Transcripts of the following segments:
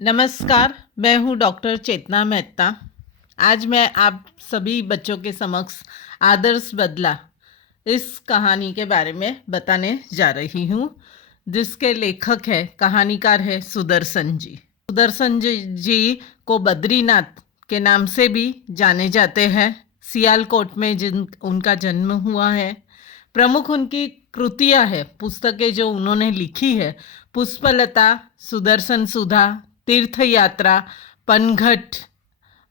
नमस्कार, मैं हूँ डॉक्टर चेतना मेहता। आज मैं आप सभी बच्चों के समक्ष आदर्श बदला इस कहानी के बारे में बताने जा रही हूँ, जिसके लेखक है, कहानीकार है सुदर्शन जी। सुदर्शन जी को बद्रीनाथ के नाम से भी जाने जाते हैं। सियालकोट में जिन उनका जन्म हुआ है। प्रमुख उनकी कृतियाँ है, पुस्तकें जो उन्होंने लिखी है, पुष्पलता, सुदर्शन सुधा, तीर्थ यात्रा, पनघट,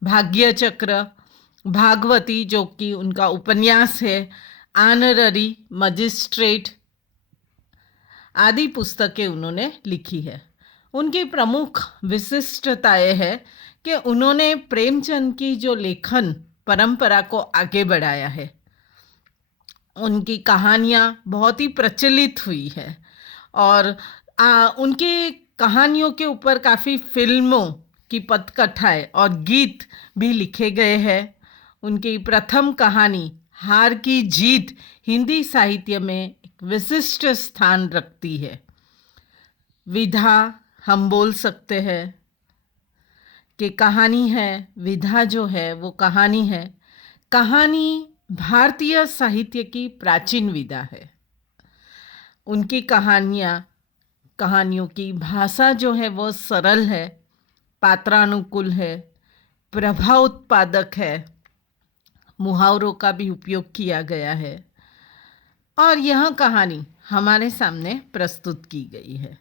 भाग्य चक्र, भागवती जो कि उनका उपन्यास है, आनररी, मजिस्ट्रेट आदि पुस्तकें उन्होंने लिखी है। उनकी प्रमुख विशिष्टताएं है कि उन्होंने प्रेमचंद की जो लेखन परंपरा को आगे बढ़ाया है। उनकी कहानियाँ बहुत ही प्रचलित हुई है और उनकी कहानियों के ऊपर काफ़ी फिल्मों की पटकथाएं और गीत भी लिखे गए हैं। उनकी प्रथम कहानी हार की जीत हिंदी साहित्य में एक विशिष्ट स्थान रखती है। विधा हम बोल सकते हैं कि कहानी है, विधा जो है वो कहानी है। कहानी भारतीय साहित्य की प्राचीन विधा है। उनकी कहानियों की भाषा जो है वो सरल है, पात्रानुकूल है, प्रभाव उत्पादक है, मुहावरों का भी उपयोग किया गया है और यह कहानी हमारे सामने प्रस्तुत की गई है।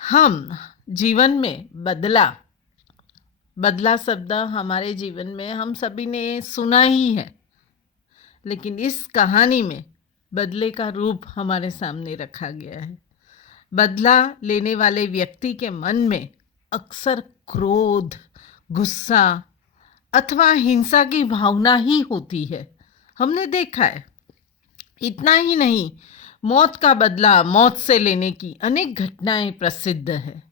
हम जीवन में बदला शब्द हमारे जीवन में हम सभी ने सुना ही है, लेकिन इस कहानी में बदले का रूप हमारे सामने रखा गया है। बदला लेने वाले व्यक्ति के मन में अक्सर क्रोध, गुस्सा अथवा हिंसा की भावना ही होती है, हमने देखा है। इतना ही नहीं, मौत का बदला मौत से लेने की अनेक घटनाएं प्रसिद्ध है।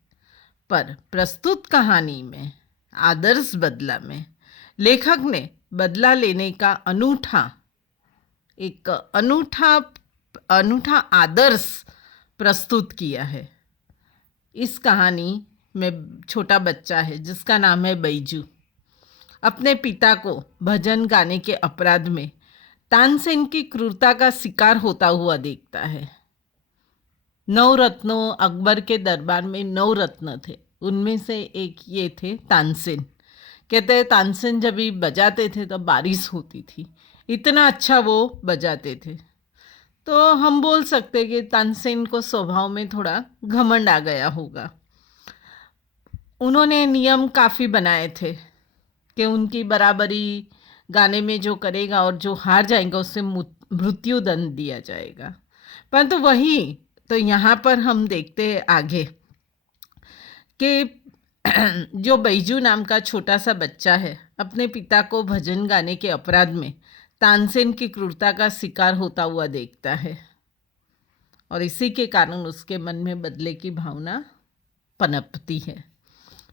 पर प्रस्तुत कहानी में आदर्श बदला में लेखक ने बदला लेने का अनूठा आदर्श प्रस्तुत किया है। इस कहानी में छोटा बच्चा है जिसका नाम है बैजू। अपने पिता को भजन गाने के अपराध में तानसेन की क्रूरता का शिकार होता हुआ देखता है। 9 रत्नों, अकबर के दरबार में 9 रत्न थे, उनमें से एक ये थे तानसेन। कहते हैं तानसेन जब भी बजाते थे तो बारिश होती थी, इतना अच्छा वो बजाते थे। तो हम बोल सकते कि तानसेन को स्वभाव में थोड़ा घमंड आ गया होगा। उन्होंने नियम काफ़ी बनाए थे कि उनकी बराबरी गाने में जो करेगा और जो हार जाएगा उससे मृत्यु दंड दिया जाएगा। परंतु वही तो यहाँ पर हम देखते हैं आगे कि जो बैजू नाम का छोटा सा बच्चा है, अपने पिता को भजन गाने के अपराध में तानसेन की क्रूरता का शिकार होता हुआ देखता है और इसी के कारण उसके मन में बदले की भावना पनपती है।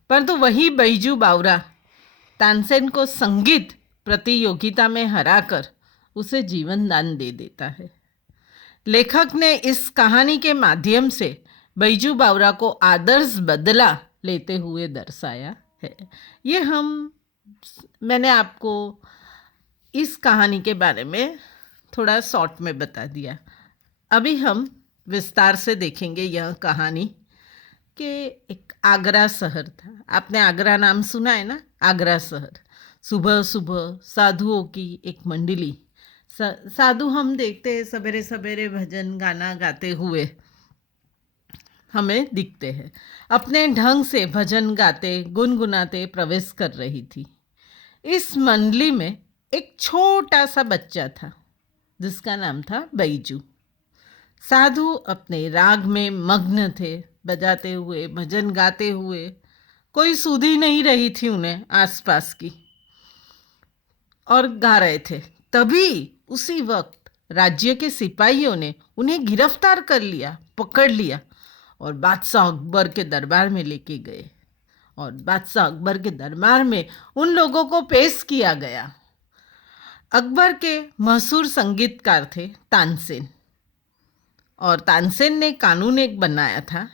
परंतु वही बैजू बावरा तानसेन को संगीत प्रतियोगिता में हराकर उसे जीवन दान दे देता है। लेखक ने इस कहानी के माध्यम से बैजू बावरा को आदर्श बदला लेते हुए दर्शाया है। ये मैंने आपको इस कहानी के बारे में थोड़ा शॉर्ट में बता दिया। अभी हम विस्तार से देखेंगे यह कहानी कि एक आगरा शहर था। आपने आगरा नाम सुना है ना? आगरा शहर। सुबह सुबह साधुओं की एक मंडली, साधु हम देखते हैं सवेरे सवेरे भजन गाना गाते हुए हमें दिखते हैं, अपने ढंग से भजन गाते गुनगुनाते प्रवेश कर रही थी। इस मंडली में एक छोटा सा बच्चा था जिसका नाम था बैजू। साधु अपने राग में मग्न थे, बजाते हुए भजन गाते हुए। कोई सुध ही नहीं रही थी उन्हें आसपास की, और गा रहे थे। तभी उसी वक्त राज्य के सिपाहियों ने उन्हें गिरफ्तार कर लिया, पकड़ लिया और बादशाह अकबर के दरबार में लेके गए। और बादशाह अकबर के दरबार में उन लोगों को पेश किया गया। अकबर के मशहूर संगीतकार थे तानसेन, और तानसेन ने कानून एक बनाया था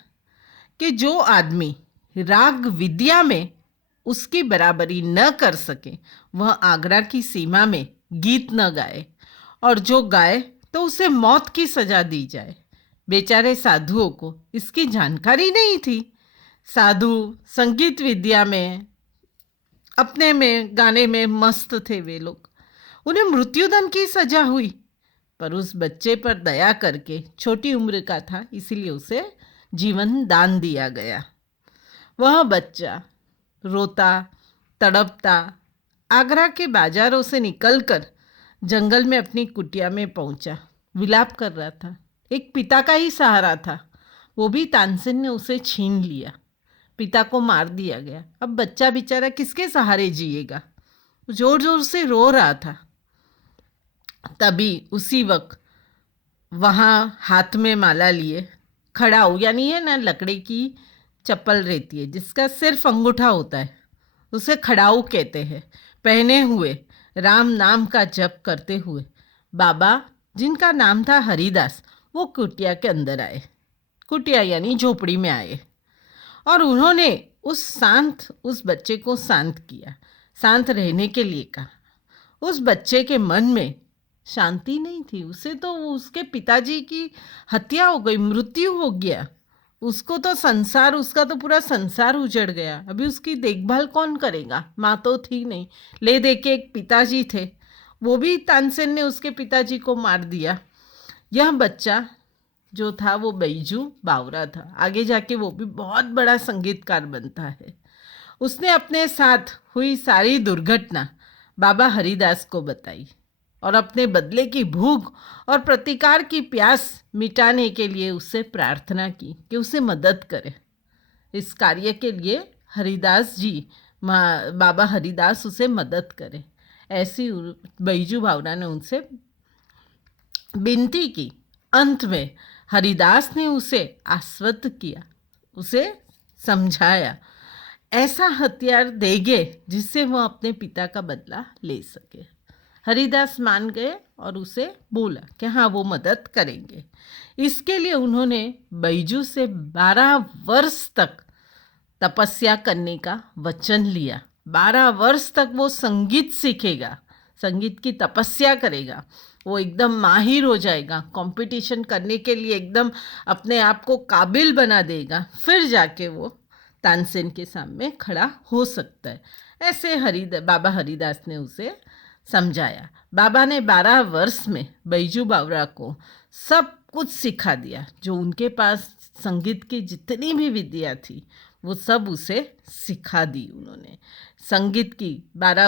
कि जो आदमी राग विद्या में उसकी बराबरी न कर सके, वह आगरा की सीमा में गीत न गाए, और जो गाए तो उसे मौत की सजा दी जाए। बेचारे साधुओं को इसकी जानकारी नहीं थी। साधु संगीत विद्या में, अपने में, गाने में मस्त थे वे लोग। उन्हें मृत्युदंड की सजा हुई, पर उस बच्चे पर दया करके, छोटी उम्र का था इसीलिए उसे जीवन दान दिया गया। वह बच्चा रोता तड़पता आगरा के बाजारों से निकलकर जंगल में अपनी कुटिया में पहुंचा। विलाप कर रहा था। एक पिता का ही सहारा था, वो भी तानसेन ने उसे छीन लिया। पिता को मार दिया गया। अब बच्चा बेचारा किसके सहारे जिएगा? जोर जोर से रो रहा था। तभी उसी वक्त वहाँ हाथ में माला लिए खड़ाऊ, यानी है ना, लकड़ी की चप्पल रहती है जिसका सिर्फ अंगूठा होता है, उसे खड़ाऊ कहते हैं, पहने हुए राम नाम का जप करते हुए बाबा, जिनका नाम था हरिदास, वो कुटिया के अंदर आए। कुटिया यानी झोपड़ी में आए, और उन्होंने उस बच्चे को शांत किया, शांत रहने के लिए कहा। उस बच्चे के मन में शांति नहीं थी। उसे तो उसके पिताजी की हत्या हो गई, मृत्यु हो गया। उसको तो संसार, उसका तो पूरा संसार उजड़ गया। अभी उसकी देखभाल कौन करेगा? माँ तो थी नहीं। ले दे के एक पिताजी थे, वो भी तानसेन ने उसके पिताजी को मार दिया। यह बच्चा जो था वो बैजू बावरा था। आगे जाके वो भी बहुत बड़ा संगीतकार बनता है। उसने अपने साथ हुई सारी दुर्घटना बाबा हरिदास को बताई और अपने बदले की भूख और प्रतिकार की प्यास मिटाने के लिए उससे प्रार्थना की कि उसे मदद करे। इस कार्य के लिए हरिदास जी, बाबा हरिदास उसे मदद करे, ऐसी बैजू बावरा ने उनसे विनती की। अंत में हरिदास ने उसे आश्वस्त किया, उसे समझाया, ऐसा हथियार देंगे जिससे वह अपने पिता का बदला ले सके। हरिदास मान गए और उसे बोला कि हाँ, वो मदद करेंगे। इसके लिए उन्होंने बैजू से 12 वर्ष तक तपस्या करने का वचन लिया। 12 वर्ष तक वो संगीत सीखेगा, संगीत की तपस्या करेगा, वो एकदम माहिर हो जाएगा, कंपटीशन करने के लिए एकदम अपने आप को काबिल बना देगा, फिर जाके वो तानसेन के सामने खड़ा हो सकता है। ऐसे बाबा हरिदास ने उसे समझाया। बाबा ने 12 वर्ष में बैजू बावरा को सब कुछ सिखा दिया। जो उनके पास संगीत की जितनी भी विद्या थी वो सब उसे सिखा दी उन्होंने। संगीत की 12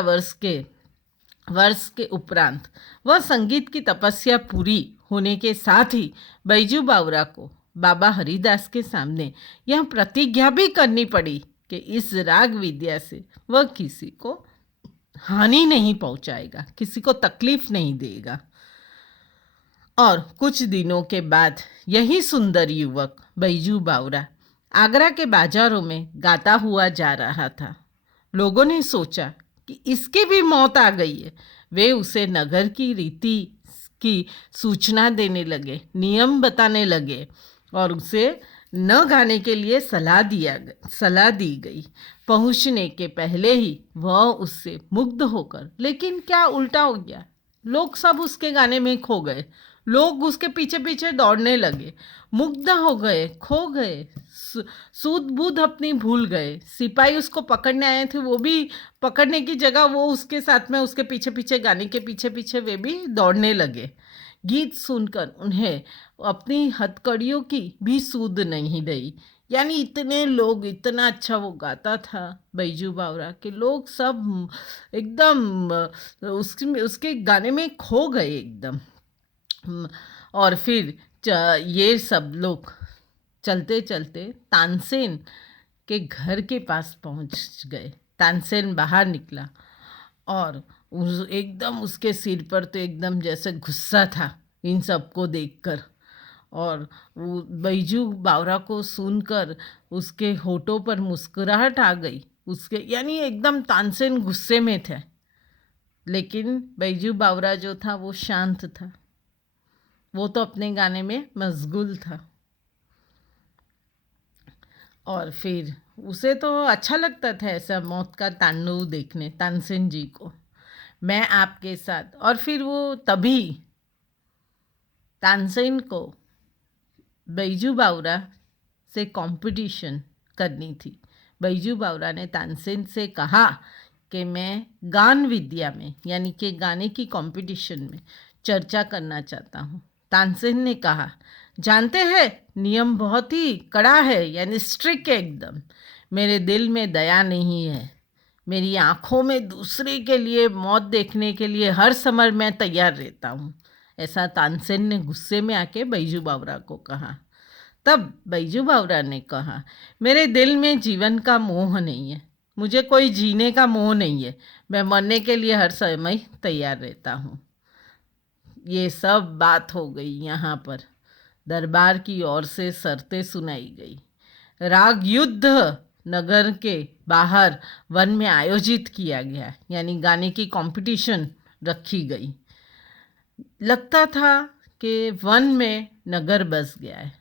वर्ष के उपरांत वह संगीत की तपस्या पूरी होने के साथ ही बैजू बावरा को बाबा हरिदास के सामने यह प्रतिज्ञा भी करनी पड़ी कि इस राग विद्या से वह किसी को हानि नहीं पहुंचाएगा, किसी को तकलीफ नहीं देगा। और कुछ दिनों के बाद यही सुंदर युवक बैजू बावरा आगरा के बाजारों में गाता हुआ जा रहा था। लोगों ने सोचा कि इसकी भी मौत आ गई है। वे उसे नगर की रीति की सूचना देने लगे, नियम बताने लगे और उसे न गाने के लिए सलाह दी गई। पहुंचने के पहले ही वह उससे मुग्ध होकर, लेकिन क्या उल्टा हो गया, लोग सब उसके गाने में खो गए। लोग उसके पीछे पीछे दौड़ने लगे, मुग्ध हो गए, खो गए, सूद बूद अपनी भूल गए। सिपाही उसको पकड़ने आए थे, वो भी पकड़ने की जगह वो उसके साथ में उसके पीछे पीछे, गाने के पीछे पीछे वे भी दौड़ने लगे। गीत सुनकर उन्हें अपनी हथकड़ियों की भी सूद नहीं रही। यानी इतने लोग, इतना अच्छा वो गाता था बैजू बावरा के लोग सब एकदम उसके गाने में खो गए एकदम। और फिर ये सब लोग चलते चलते तानसेन के घर के पास पहुंच गए। तानसेन बाहर निकला और एकदम उसके सिर पर तो एकदम जैसे गुस्सा था इन सबको देखकर। और वो बैजू बावरा को सुनकर उसके होठों पर मुस्कुराहट आ गई। उसके यानी एकदम तानसेन गुस्से में थे, लेकिन बैजू बावरा जो था वो शांत था, वो तो अपने गाने में मशगूल था। और फिर उसे तो अच्छा लगता था ऐसा मौत का तांडव देखने, तानसेन जी को। मैं आपके साथ, और फिर वो तभी तानसेन को बैजू बावरा से कंपटीशन करनी थी। बैजू बावरा ने तानसेन से कहा कि मैं गान विद्या में यानी कि गाने की कंपटीशन में चर्चा करना चाहता हूँ। तानसेन ने कहा, जानते हैं नियम बहुत ही कड़ा है, यानी स्ट्रिक्ट है एकदम। मेरे दिल में दया नहीं है, मेरी आँखों में दूसरे के लिए मौत देखने के लिए हर समय मैं तैयार रहता हूँ। ऐसा तानसेन ने गुस्से में आके बैजू बावरा को कहा। तब बैजू बावरा ने कहा, मेरे दिल में जीवन का मोह नहीं है, मुझे कोई जीने का मोह नहीं है, मैं मरने के लिए हर समय तैयार रहता हूँ। ये सब बात हो गई। यहाँ पर दरबार की ओर से शर्तें सुनाई गई। राग युद्ध नगर के बाहर वन में आयोजित किया गया, यानी गाने की कंपटीशन रखी गई। लगता था कि वन में नगर बस गया है।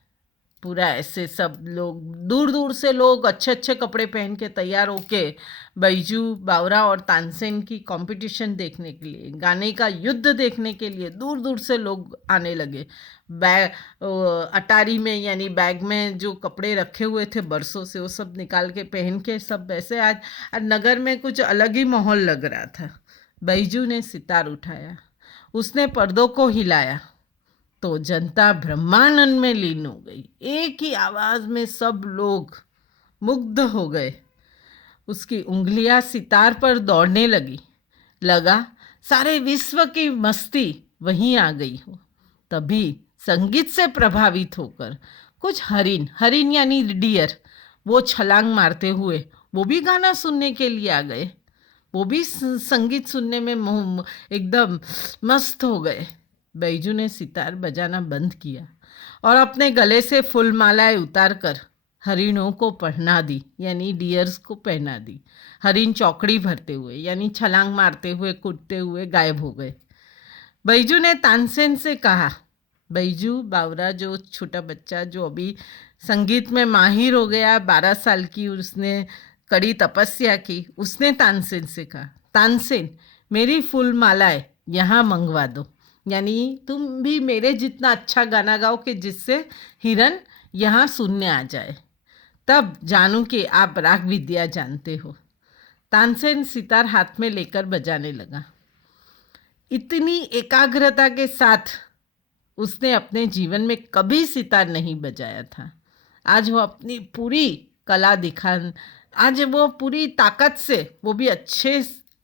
पूरा ऐसे सब लोग, दूर दूर से लोग अच्छे अच्छे कपड़े पहन के तैयार होके बैजू बावरा और तानसेन की कंपटीशन देखने के लिए, गाने का युद्ध देखने के लिए दूर दूर से लोग आने लगे। अटारी में यानी बैग में जो कपड़े रखे हुए थे बरसों से, वो सब निकाल के पहन के सब ऐसे आज नगर में कुछ अलग ही माहौल लग रहा था। बैजू ने सितार उठाया, उसने पर्दों को हिलाया तो जनता ब्रह्मानंद में लीन हो गई। एक ही आवाज में सब लोग मुग्ध हो गए। उसकी उंगलियां सितार पर दौड़ने लगा सारे विश्व की मस्ती वहीं आ गई हो। तभी संगीत से प्रभावित होकर कुछ हरिन यानी डियर, वो छलांग मारते हुए वो भी गाना सुनने के लिए आ गए। वो भी संगीत सुनने में एकदम मस्त हो गए। बैजू ने सितार बजाना बंद किया और अपने गले से फूलमालाएं उतार कर हरिणों को पहना दी, यानी डियर्स को पहना दी। हरिण चौकड़ी भरते हुए यानी छलांग मारते हुए कूदते हुए गायब हो गए। बैजू ने तानसेन से कहा, बैजू बावरा जो छोटा बच्चा जो अभी संगीत में माहिर हो गया, 12 साल की, उसने कड़ी तपस्या की, उसने तानसेन से कहा, तानसेन मेरी फूलमालाएं यहाँ मंगवा दो, यानी तुम भी मेरे जितना अच्छा गाना गाओ कि जिससे हिरन यहाँ सुनने आ जाए, तब जानूं कि आप राग विद्या जानते हो। तानसेन सितार हाथ में लेकर बजाने लगा। इतनी एकाग्रता के साथ उसने अपने जीवन में कभी सितार नहीं बजाया था। आज वो अपनी पूरी कला आज वो पूरी ताकत से, वो भी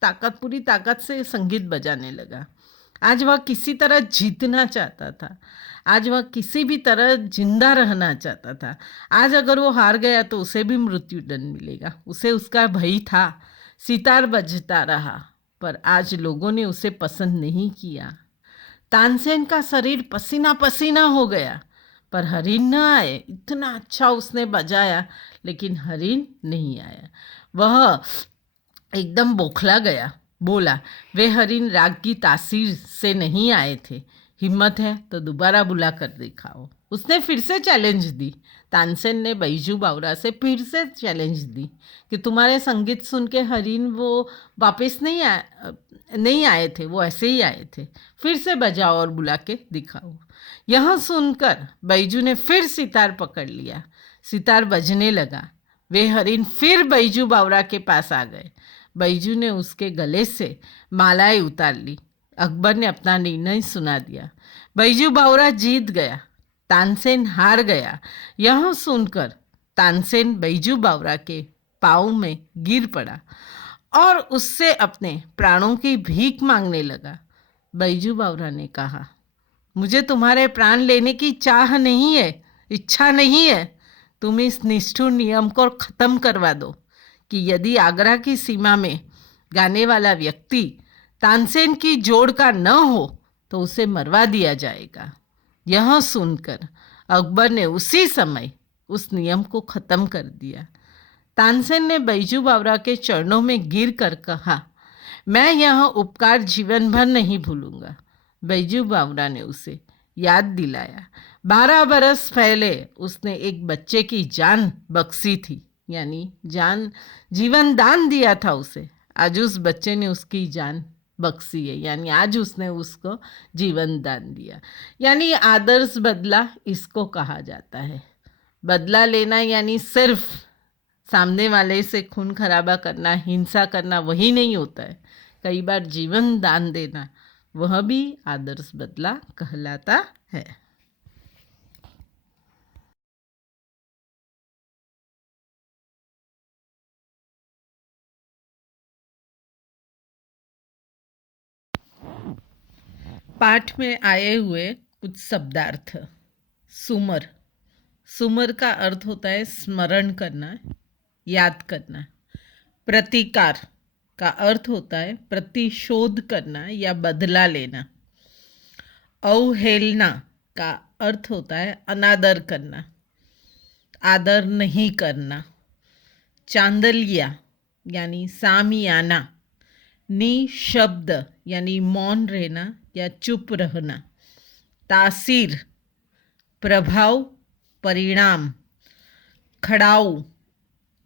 पूरी ताकत से संगीत बजाने लगा। आज वह किसी तरह जीतना चाहता था, आज वह किसी भी तरह जिंदा रहना चाहता था। आज अगर वो हार गया तो उसे भी मृत्यु दंड मिलेगा, उसे उसका भय था। सितार बजता रहा, पर आज लोगों ने उसे पसंद नहीं किया। तानसेन का शरीर पसीना पसीना हो गया, पर हरिण न आए। इतना अच्छा उसने बजाया, लेकिन हरिण नहीं आया। वह एकदम बौखला गया, बोला, वे हरिण राग की तासीर से नहीं आए थे, हिम्मत है तो दोबारा बुला कर दिखाओ। उसने फिर से चैलेंज दी। तानसेन ने बैजू बावरा से फिर से चैलेंज दी कि तुम्हारे संगीत सुन के हरिण वो वापस नहीं आए थे, वो ऐसे ही आए थे, फिर से बजाओ और बुला के दिखाओ। यह सुनकर बैजू ने फिर सितार पकड़ लिया, सितार बजने लगा। वे हरिण फिर बैजू बावरा के पास आ गए। बैजू ने उसके गले से मालाएं उतार ली। अकबर ने अपना निर्णय सुना दिया। बैजू बावरा जीत गया, तानसेन हार गया। यह सुनकर तानसेन बैजू बावरा के पाँव में गिर पड़ा और उससे अपने प्राणों की भीख मांगने लगा। बैजू बावरा ने कहा, मुझे तुम्हारे प्राण लेने की चाह नहीं है, इच्छा नहीं है। तुम इस निष्ठुर नियम को ख़त्म करवा दो कि यदि आगरा की सीमा में गाने वाला व्यक्ति तानसेन की जोड़ का न हो तो उसे मरवा दिया जाएगा। यह सुनकर अकबर ने उसी समय उस नियम को ख़त्म कर दिया। तानसेन ने बैजू बावरा के चरणों में गिर कर कहा, मैं यह उपकार जीवन भर नहीं भूलूंगा। बैजू बावरा ने उसे याद दिलाया, 12 बरस पहले उसने एक बच्चे की जान बख्शी थी, यानी जान, जीवन दान दिया था उसे, आज उस बच्चे ने उसकी जान बख्शी है, यानी आज उसने उसको जीवन दान दिया। यानी आदर्श बदला इसको कहा जाता है। बदला लेना यानी सिर्फ सामने वाले से खून खराबा करना, हिंसा करना वही नहीं होता है। कई बार जीवन दान देना वह भी आदर्श बदला कहलाता है। पाठ में आए हुए कुछ शब्दार्थ। सुमर, सुमर का अर्थ होता है स्मरण करना, याद करना। प्रतिकार का अर्थ होता है प्रतिशोध करना या बदला लेना। अवहेलना का अर्थ होता है अनादर करना, आदर नहीं करना। चांदलिया यानी सामियाना, निशब्द यानी मौन रहना या चुप रहना। तासीर प्रभाव, परिणाम। खड़ाऊ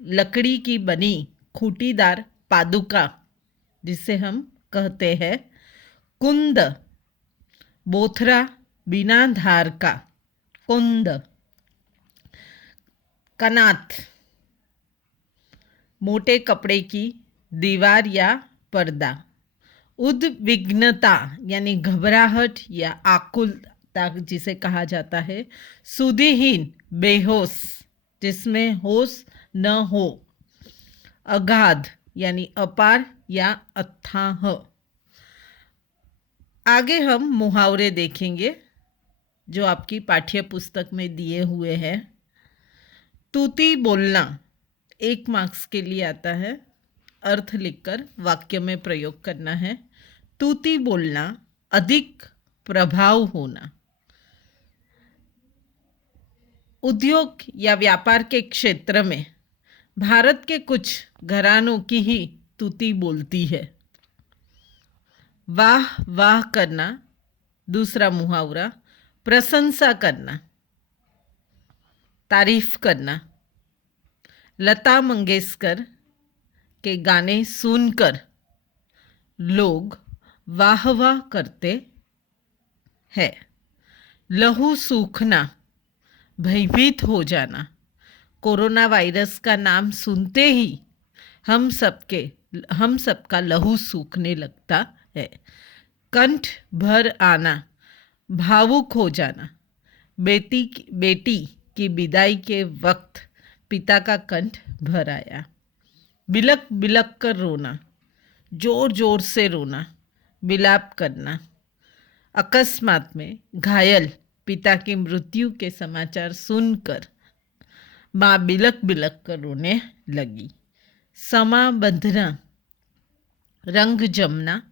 लकड़ी की बनी खूंटीदार पादुका जिसे हम कहते हैं। कुंद बोथरा बिना धार का, कुंद। कनात मोटे कपड़े की दीवार या पर्दा। उद्विग्नता यानी घबराहट या आकुलता जिसे कहा जाता है। सुधिहीन बेहोश जिसमें होश न हो। अगाध यानी अपार या अथाह। आगे हम मुहावरे देखेंगे जो आपकी पाठ्य पुस्तक में दिए हुए हैं। तूती बोलना 1 मार्क्स के लिए आता है। अर्थ लिखकर वाक्य में प्रयोग करना है। तूती बोलना, अधिक प्रभाव होना। उद्योग या व्यापार के क्षेत्र में भारत के कुछ घरानों की ही तूती बोलती है। वाह वाह करना दूसरा मुहावरा। प्रशंसा करना, तारीफ करना। लता मंगेशकर के गाने सुनकर लोग वाह वाह करते हैं। लहू सूखना, भयभीत हो जाना। कोरोना वायरस का नाम सुनते ही हम सबका लहू सूखने लगता है। कंठ भर आना, भावुक हो जाना। बेटी की विदाई के वक्त पिता का कंठ भर आया। बिलक बिलक कर रोना, जोर जोर से रोना, विलाप करना। अकस्मात में घायल पिता की मृत्यु के समाचार सुनकर माँ बिलक बिलक कर रोने लगी। समा बंधना, रंग जमना,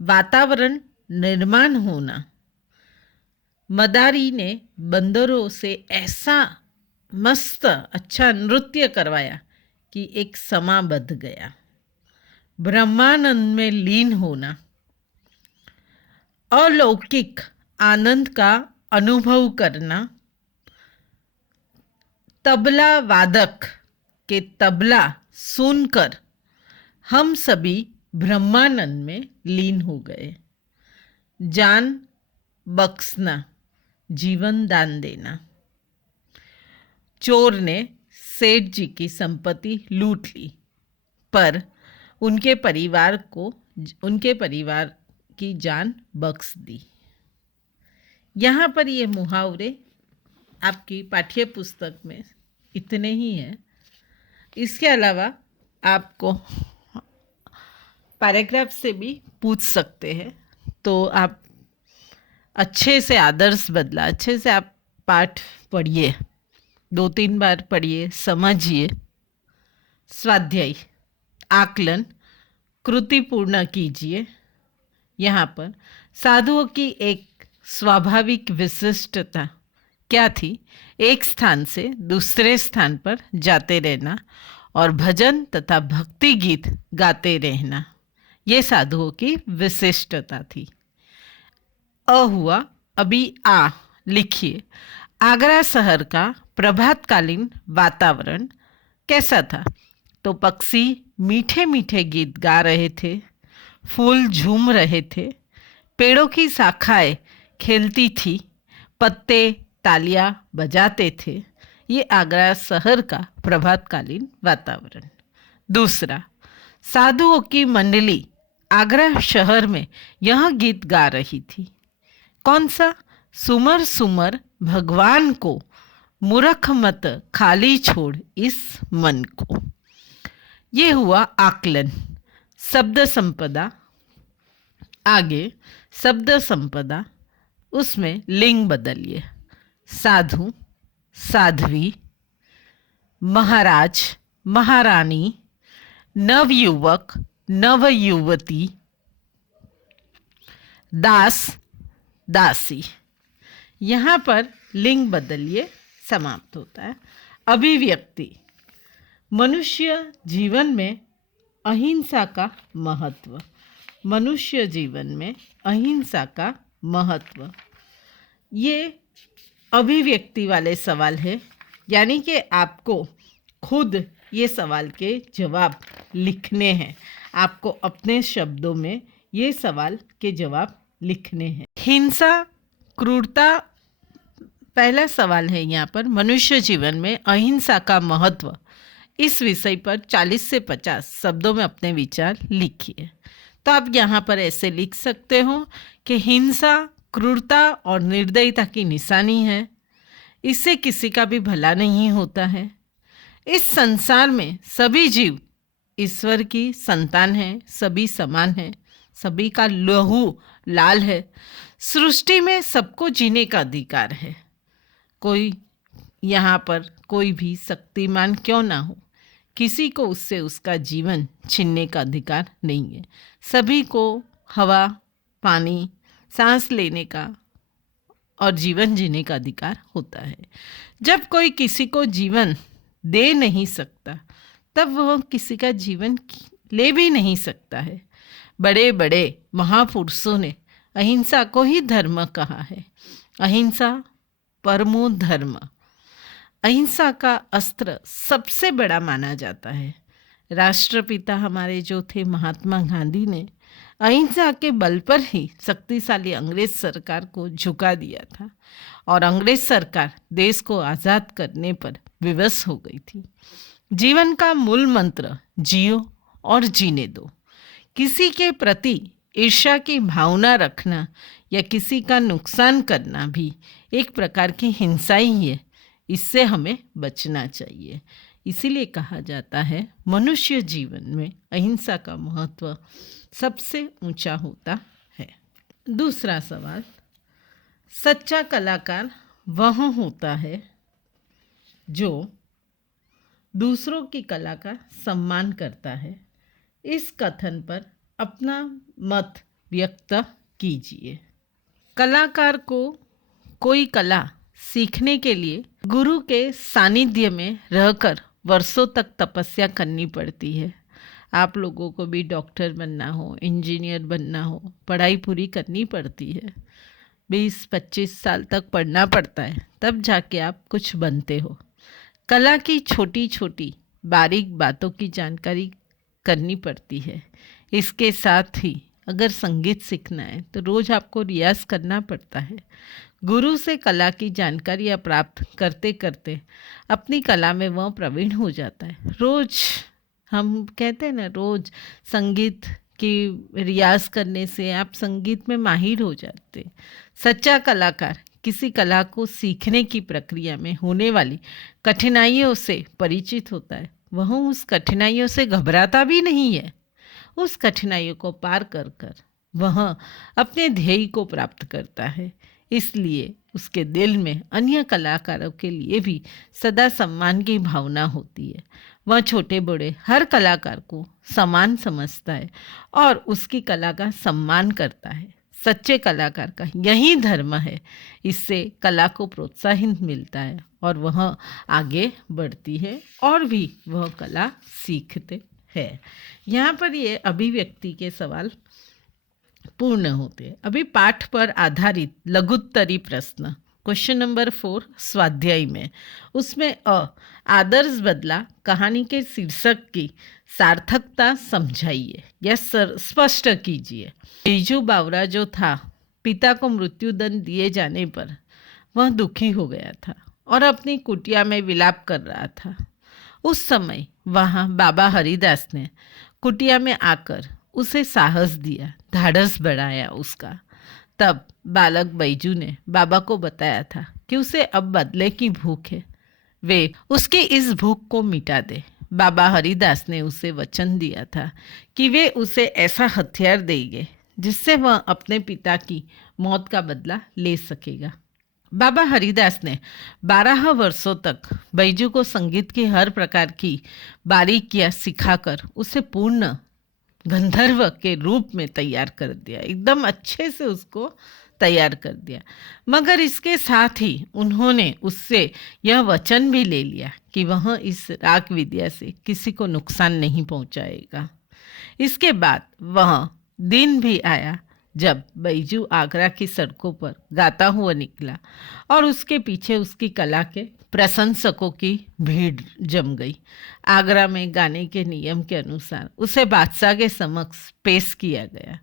वातावरण निर्माण होना। मदारी ने बंदरों से ऐसा मस्त अच्छा नृत्य करवाया कि एक समा बंध गया। ब्रह्मानंद में लीन होना। अलौकिक आनंद का अनुभव करना। तबला वादक के तबला सुनकर हम सभी ब्रह्मानंद में लीन हो गए। जान बख्शना, जीवन दान देना। चोर ने सेठ जी की संपत्ति लूट ली, पर उनके परिवार की जान बख्श दी। यहाँ पर ये मुहावरे आपकी पाठ्य पुस्तक में इतने ही हैं। इसके अलावा आपको पैराग्राफ से भी पूछ सकते हैं, तो आप अच्छे से आदर्श बदला, अच्छे से आप पाठ पढ़िए, 2-3 बार पढ़िए, समझिए। स्वाध्याय आकलन कृति पूर्ण कीजिए। यहाँ पर साधुओं की एक स्वाभाविक विशिष्टता क्या थी? एक स्थान से दूसरे स्थान पर जाते रहना और भजन तथा भक्ति गीत गाते रहना, ये साधुओं की विशिष्टता थी। अ हुआ, अभी आ लिखिए। आगरा शहर का प्रभातकालीन वातावरण कैसा था? तो पक्षी मीठे मीठे गीत गा रहे थे, फूल झूम रहे थे, पेड़ों की शाखाएं खेलती थी, पत्ते तालियां बजाते थे। ये आगरा शहर का प्रभातकालीन वातावरण। दूसरा, साधुओं की मंडली आगरा शहर में यह गीत गा रही थी। कौन सा? सुमर सुमर भगवान को, मूर्ख मत खाली छोड़ इस मन को। ये हुआ आकलन। शब्द संपदा। आगे शब्द संपदा, उसमें लिंग बदलिए। साधु, साध्वी, महाराज, महारानी, नवयुवक, नवयुवती, दास, दासी। यहाँ पर लिंग बदलिए समाप्त होता है। अभिव्यक्ति। मनुष्य जीवन में अहिंसा का महत्व। मनुष्य जीवन में अहिंसा का महत्व, ये अभिव्यक्ति वाले सवाल है, यानी कि आपको खुद ये सवाल के जवाब लिखने हैं। आपको अपने शब्दों में ये सवाल के जवाब लिखने हैं। हिंसा, क्रूरता, पहला सवाल है यहाँ पर, मनुष्य जीवन में अहिंसा का महत्व। इस विषय पर 40 से 50 शब्दों में अपने विचार लिखिए। तो आप यहाँ पर ऐसे लिख सकते हो कि हिंसा, क्रूरता और निर्दयता की निशानी है। इससे किसी का भी भला नहीं होता है। इस संसार में सभी जीव ईश्वर की संतान हैं, सभी समान हैं, सभी का लहू लाल है। सृष्टि में सबको जीने का अधिकार है। कोई यहाँ पर कोई भी शक्तिमान क्यों ना हो, किसी को उससे उसका जीवन छीनने का अधिकार नहीं है। सभी को हवा, पानी, सांस लेने का और जीवन जीने का अधिकार होता है। जब कोई किसी को जीवन दे नहीं सकता, तब वह किसी का जीवन ले भी नहीं सकता है। बड़े बड़े महापुरुषों ने अहिंसा को ही धर्म कहा है। अहिंसा परमो धर्म। अहिंसा का अस्त्र सबसे बड़ा माना जाता है। राष्ट्रपिता हमारे जो थे महात्मा गांधी ने अहिंसा के बल पर ही शक्तिशाली अंग्रेज सरकार को झुका दिया था और अंग्रेज सरकार देश को आज़ाद करने पर विवश हो गई थी। जीवन का मूल मंत्र जियो और जीने दो। किसी के प्रति ईर्ष्या की भावना रखना या किसी का नुकसान करना भी एक प्रकार की हिंसा ही है। इससे हमें बचना चाहिए। इसीलिए कहा जाता है मनुष्य जीवन में अहिंसा का महत्व सबसे ऊंचा होता है। दूसरा सवाल, सच्चा कलाकार वह होता है जो दूसरों की कला का सम्मान करता है। इस कथन पर अपना मत व्यक्त कीजिए। कलाकार को कोई कला सीखने के लिए गुरु के सानिध्य में रहकर वर्षों तक तपस्या करनी पड़ती है। आप लोगों को भी डॉक्टर बनना हो, इंजीनियर बनना हो, पढ़ाई पूरी करनी पड़ती है। 20-25 साल तक पढ़ना पड़ता है, तब जाके आप कुछ बनते हो। कला की छोटी छोटी बारीक बातों की जानकारी करनी पड़ती है। इसके साथ ही अगर संगीत सीखना है तो रोज़ आपको रियाज करना पड़ता है। गुरु से कला की जानकारियाँ प्राप्त करते करते अपनी कला में वह प्रवीण हो जाता है। रोज़ हम कहते हैं ना, रोज़ संगीत की रियाज करने से आप संगीत में माहिर हो जाते। सच्चा कलाकार किसी कला को सीखने की प्रक्रिया में होने वाली कठिनाइयों से परिचित होता है। वह उस कठिनाइयों से घबराता भी नहीं है। उस कठिनाइयों को पार कर कर वह अपने ध्येय को प्राप्त करता है। इसलिए उसके दिल में अन्य कलाकारों के लिए भी सदा सम्मान की भावना होती है। वह छोटे बड़े हर कलाकार को समान समझता है और उसकी कला का सम्मान करता है। सच्चे कलाकार का यही धर्म है। इससे कला को प्रोत्साहन मिलता है और वह आगे बढ़ती है और भी वह कला सीखते हैं। यहाँ पर ये अभिव्यक्ति के सवाल पूर्ण होते हैं। अभी पाठ पर आधारित लघुत्तरी प्रश्न क्वेश्चन नंबर 4 स्वाध्याय में, उसमें आदर्श बदला कहानी के शीर्षक की सार्थकता समझाइए या स्पष्ट कीजिए। बैजू बावरा जो था, पिता को मृत्युदंड दिए जाने पर वह दुखी हो गया था और अपनी कुटिया में विलाप कर रहा था। उस समय वहाँ बाबा हरिदास ने कुटिया में आकर उसे साहस दिया, ढाढ़स बढ़ाया उसका। तब बालक बैजू ने बाबा को बताया था कि उसे अब बदले की भूख है, वे उसकी इस भूख को मिटा दे। बाबा हरिदास ने उसे वचन दिया था कि वे उसे ऐसा हथियार देंगे जिससे वह अपने पिता की मौत का बदला ले सकेगा। बाबा हरिदास ने 12 वर्षों तक बैजू को संगीत की हर प्रकार की बारीकियां सिखाकर उसे पूर्ण गंधर्व के रूप में तैयार कर दिया, एकदम अच्छे से उसको तैयार कर दिया। मगर इसके साथ ही उन्होंने उससे यह वचन भी ले लिया कि वह इस राग विद्या से किसी को नुकसान नहीं पहुंचाएगा। इसके बाद वह दिन भी आया जब बैजू आगरा की सड़कों पर गाता हुआ निकला और उसके पीछे उसकी कला के प्रशंसकों की भीड़ जम गई। आगरा में गाने के नियम के अनुसार उसे बादशाह के समक्ष पेश किया गया।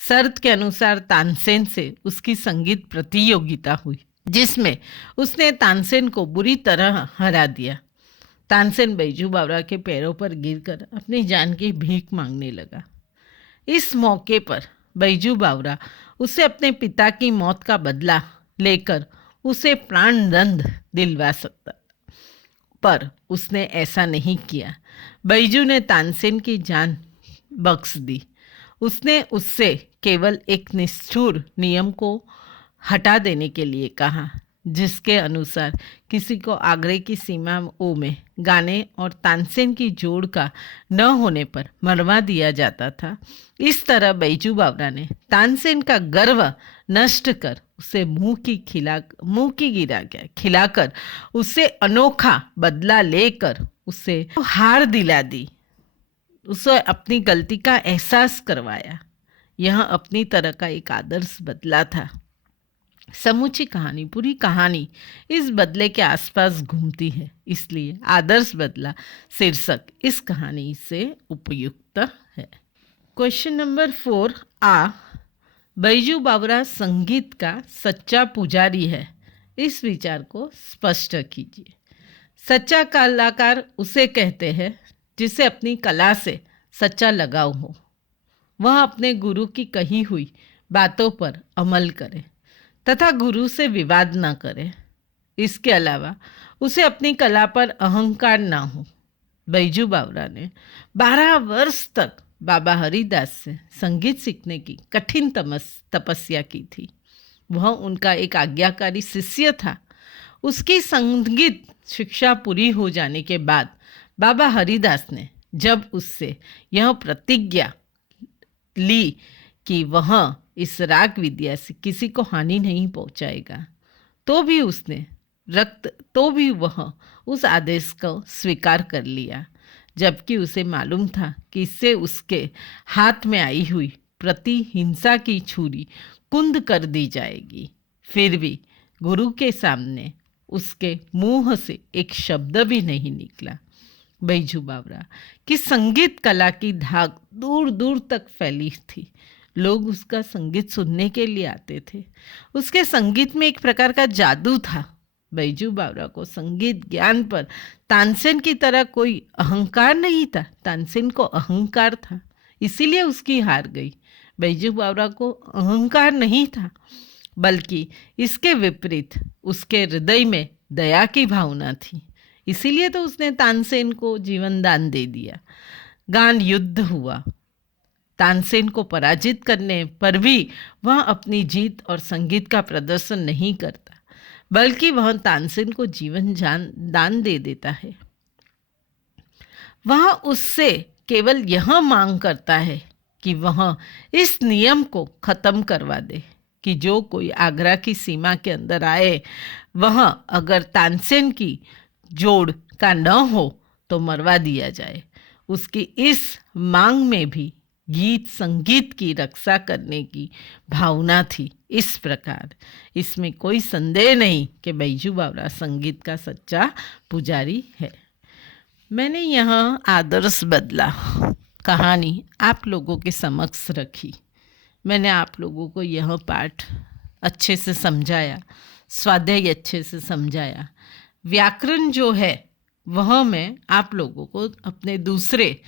शर्त के अनुसार तानसेन से उसकी संगीत प्रतियोगिता हुई, जिसमें उसने तानसेन को बुरी तरह हरा दिया। तानसेन बैजू बावरा के पैरों पर गिरकर अपनी जान की भीख मांगने लगा। इस मौके पर बैजू बावरा उसे अपने पिता की मौत का बदला लेकर उसे प्राण दंड दिलवा सकता, पर उसने ऐसा नहीं किया। बैजू ने तानसेन की जान बख्श दी। उसने उससे केवल एक निष्ठुर नियम को हटा देने के लिए कहा, जिसके अनुसार किसी को आगरे की सीमाओं में गाने और तानसेन की जोड़ का न होने पर मरवा दिया जाता था। इस तरह बैजू बावरा ने तानसेन का गर्व नष्ट कर उसे मुंह की गिरा गया खिलाकर उसे अनोखा बदला लेकर उसे हार दिला दी, उसे अपनी गलती का एहसास करवाया। यह अपनी तरह का एक आदर्श बदला था। समूची कहानी, पूरी कहानी इस बदले के आसपास घूमती है, इसलिए आदर्श बदला शीर्षक इस कहानी से उपयुक्त है। क्वेश्चन नंबर 4 बैजू बावरा संगीत का सच्चा पुजारी है, इस विचार को स्पष्ट कीजिए। सच्चा कलाकार उसे कहते हैं जिसे अपनी कला से सच्चा लगाव हो, वह अपने गुरु की कही हुई बातों पर अमल करे तथा गुरु से विवाद न करे। इसके अलावा उसे अपनी कला पर अहंकार न हो। बैजू बावरा ने 12 वर्ष तक बाबा हरिदास से संगीत सीखने की कठिन तपस्या की थी। वह उनका एक आज्ञाकारी शिष्य था। उसकी संगीत शिक्षा पूरी हो जाने के बाद बाबा हरिदास ने जब उससे यह प्रतिज्ञा ली कि वह इस राग विद्या से किसी को हानि नहीं पहुंचाएगा, तो भी वह उस आदेश को स्वीकार कर लिया, जबकि उसे मालूम था कि इससे उसके हाथ में आई हुई प्रतिहिंसा की छुरी कुंद कर दी जाएगी। फिर भी गुरु के सामने उसके मुंह से एक शब्द भी नहीं निकला। बैजू बावरा की संगीत कला की धाक दूर दूर तक फैली थी। लोग उसका संगीत सुनने के लिए आते थे। उसके संगीत में एक प्रकार का जादू था। बैजू बावरा को संगीत ज्ञान पर तानसेन की तरह कोई अहंकार नहीं था। तानसेन को अहंकार था, इसीलिए उसकी हार गई। बैजू बावरा को अहंकार नहीं था, बल्कि इसके विपरीत उसके हृदय में दया की भावना थी। इसीलिए तो उसने तानसेन को जीवन दान दे दिया। गान युद्ध हुआ। तानसेन को पराजित करने पर भी वह अपनी जीत और संगीत का प्रदर्शन नहीं करता, बल्कि वह तानसेन को जीवन दान दे देता है। वह उससे केवल यह मांग करता है कि वह इस नियम को खत्म करवा दे कि जो कोई आगरा की सीमा के अंदर आए, वह अगर तानसेन की जोड़ का न हो तो मरवा दिया जाए। उसकी इस मांग में भी गीत संगीत की रक्षा करने की भावना थी। इस प्रकार इसमें कोई संदेह नहीं कि बैजू बावरा संगीत का सच्चा पुजारी है। मैंने यहाँ आदर्श बदला कहानी आप लोगों के समक्ष रखी। मैंने आप लोगों को यह पाठ अच्छे से समझाया, स्वाध्याय अच्छे से समझाया। व्याकरण जो है वह मैं आप लोगों को अपने दूसरे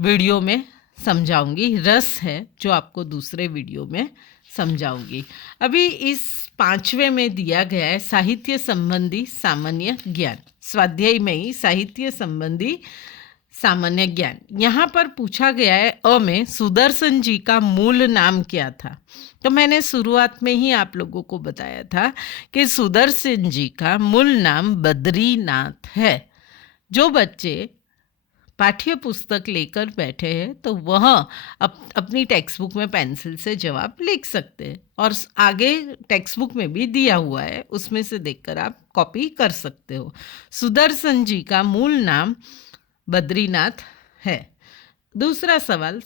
वीडियो में समझाऊंगी। रस है जो आपको दूसरे वीडियो में समझाऊंगी। अभी इस 5वें में दिया गया है साहित्य संबंधी सामान्य ज्ञान। स्वाध्याय में ही साहित्य संबंधी सामान्य ज्ञान। यहाँ पर पूछा गया है अ में सुदर्शन जी का मूल नाम क्या था। तो मैंने शुरुआत में ही आप लोगों को बताया था कि सुदर्शन जी का मूल नाम बद्रीनाथ है। जो बच्चे पाठ्य पुस्तक लेकर बैठे हैं तो वह अपनी टेक्स्ट बुक में पेंसिल से जवाब लिख सकते हैं, और आगे टेक्स्ट बुक में भी दिया हुआ है, उसमें से देखकर आप कॉपी कर सकते हो। सुदर्शन जी का मूल नाम बद्रीनाथ है। दूसरा सवाल,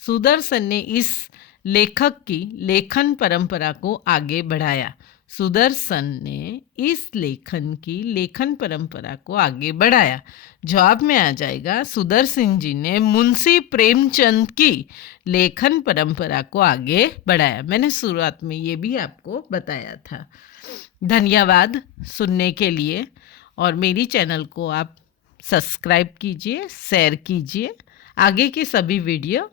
सुदर्शन ने इस लेखक की लेखन परंपरा को आगे बढ़ाया। सुदर्शन ने इस लेखन की लेखन परंपरा को आगे बढ़ाया। जवाब में आ जाएगा सुदर्शन जी ने मुंशी प्रेमचंद की लेखन परंपरा को आगे बढ़ाया। मैंने शुरुआत में ये भी आपको बताया था। धन्यवाद सुनने के लिए, और मेरी चैनल को आप सब्सक्राइब कीजिए, शेयर कीजिए। आगे की सभी वीडियो